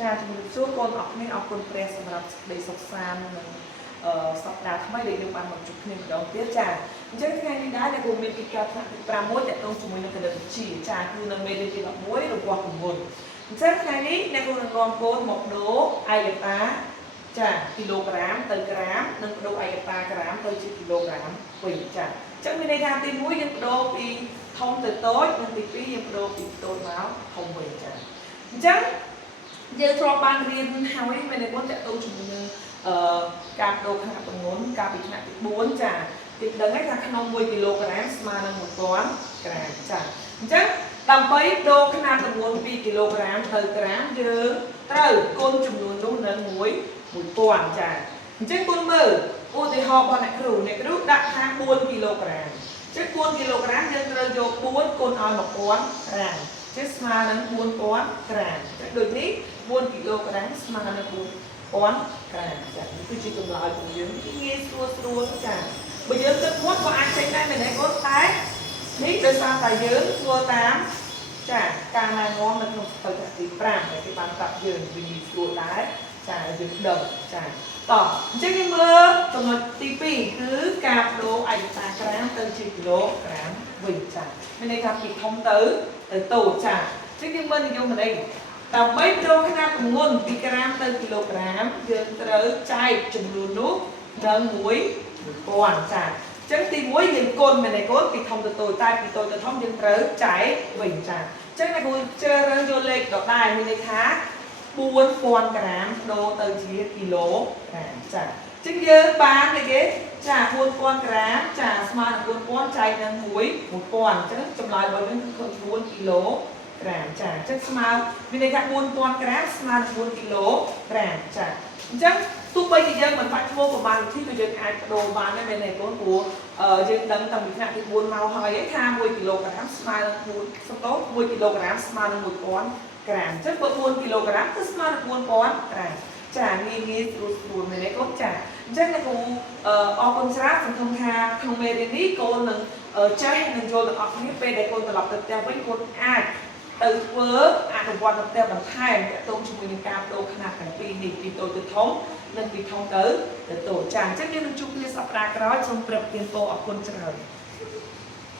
ចាជំរាបសួរកូនអរគ្នាអរគុណព្រះសម្រាប់សេចក្តីសុខសាន្តនិងសប្តាហ៍ថ្មីដែលយើងបានមកជួបគ្នាម្ដងទៀតចាអញ្ចឹងថ្ងៃនេះដែរដែលគូមានកិច្ចការថ្នាក់ទី5មួយទាក់ទងជាមួយនឹងគណិតវិទ្យាចាគឺនៅមេរៀនទី11របស់9អញ្ចឹងថ្ងៃនេះអ្នកគ្រូនឹងនាំកូនមកដូរឯកតាចាគីឡូក្រាមទៅក្រាមនិងបដូរឯកតាក្រាមទៅជាគីឡូក្រាមវិញចាអញ្ចឹងមានន័យថាទី1យើងបដូរពីធំទៅតូចនិងទី2យើងបដូរពីតូចមកធំវិញចាអញ្ចឹងយើងធ្លាប់បានរៀនហើយមានន័យថាតើតើជាមួយនឹងការបដូរខណៈទម្ងន់កាលពីថ្នាក់ទី4ចាគេដឹងហើយថាក្នុង1គីឡូក្រាមស្មើនឹង1000ក្រាមចាអញ្ចឹងដើម្បីដូរខណៈទម្ងន់ពីគីឡូក្រាមទៅក្រាមយើងត្រូវគុណចំនួននោះនឹង1000ចាអញ្ចឹងគុណមើលឧទាហរណ៍របស់អ្នកគ្រូដាក់ថា4គីឡូក្រាមអញ្ចឹង4គីឡូក្រាមយើងត្រូវយក4គុណឲ្យ1000ក្រាមជាស្មើនឹង4000ក្រាមដូចនេះ4គីឡូក្រាមស្មើនឹង4000ក្រាមចានេះគឺជាចម្លើយរបស់យើងងាយស្រួលចាបើយើងគិតមុនក៏អាចចេញដែរមែនទេកូនតែនេះដោយសារតែយើងធ្វើតាមចាការណែនាំនៅក្នុងសព្ទទី5ដែលគេបានប្រាប់យើងវាងាយស្រួលដែរចាយើងដឹងចាតោះអញ្ចឹងយើងមើលចំណុចទី2គឺការបដូរឯកតាក្រាមទៅជាគីឡូក្រាមវិញចាមានន័យថាពីធំទៅតូចចាអញ្ចឹងយើងមើលនិយមន័យដើម្បីបដូរខណៈទម្ងន់ពីក្រាមទៅគីឡូក្រាមយើងត្រូវចែកចំនួននោះដល់1000ចាអញ្ចឹងទី1យើងគុណមែនទេកូនពីធំទៅតូចតែពីតូចទៅធំយើងត្រូវចែកវិញចាអញ្ចឹងអ្នកគ្រូជ្រើសរើសយកលេខដដែលមានន័យថា4000ក្រាមដូរទៅជាគីឡូក្រាមចាអញ្ចឹងយើងបាននេះគេចា4000ក្រាមចាស្មើនឹង4000ចែកនឹង1000អញ្ចឹងចម្លើយរបស់យើងគឺ4គីឡូក្រាមចាអញ្ចឹងស្មើមានន័យថា4000ក្រាមស្មើនឹង4គីឡូក្រាមចាអញ្ចឹងទោះបីជាយើងមិនបាច់ធ្វើប្រមាណវិធីក៏យើងអាចបដូរបានដែរមែនទេកូនព្រោះយើងដឹងតាំងពីថ្នាក់ទី4មកហើយថា1គីឡូក្រាមស្មើនឹង1គីឡូក្រាមស្មើនឹង1000ក្រាមអញ្ចឹងបើ4គីឡូក្រាមគឺស្មើនឹង4000ក្រាមចាងាយស្រួលមែនទេកូនចាអញ្ចឹងអ្នកគ្រូអរគុណច្រើនសង្ឃឹមថាក្នុងមេរៀននេះកូននឹងចេះនិងយល់ទាំងអស់គ្នាពេលដែលកូនត្រឡប់ទៅផ្ទះវិញកូនអាចទៅធ្វើអនុវត្តនៅផ្ទះបន្ថែមទាក់ទងជាមួយនឹងការបដូរខណៈទាំងពីរនេះពីតូចទៅធំនិងពីធំទៅតូចចាអញ្ចឹងយើងនឹងជួបគ្នាសប្តាហ៍ក្រោយសូមព្រឹកទានពរអរគុណច្រើន